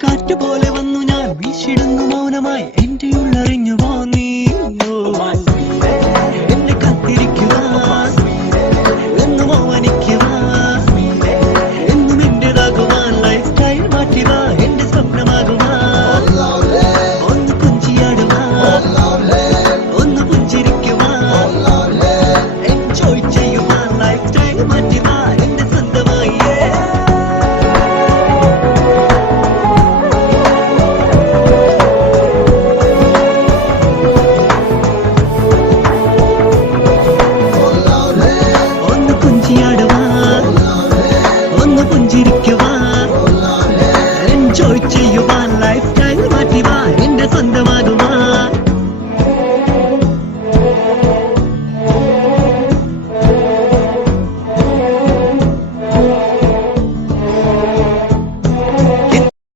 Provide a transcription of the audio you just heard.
കാറ്റുപോലെ വന്നു ഞാൻ വീശിടുന്നു മൗനമായി എന്റെ ഉള്ളറിഞ്ഞുവോ നീ എന്നെ കാത്തിരിക്കുവാ എന്നും ഓമനിക്കുവാ എന്നും എന്റേതാകുവാൻ ലൈഫ് സ്റ്റൈൽ മാറ്റുക എന്റെ സ്വപ്നമാകുവാ ഒന്ന് കുഞ്ചിയാടുവാ ഒന്ന് പുഞ്ചിരിക്കുവാ എൻജോയ് ചെയ്യുവാൻ ലൈഫ് സ്റ്റൈൽ മാറ്റുക എന്റെ സ്വന്തമായി ഒന്ന് പുഞ്ചിരിക്കുവാൻ എൻജോയ് ചെയ്യുവാൻ ലൈഫ് സ്റ്റൈൽ മാറ്റുക എന്റെ സ്വന്തം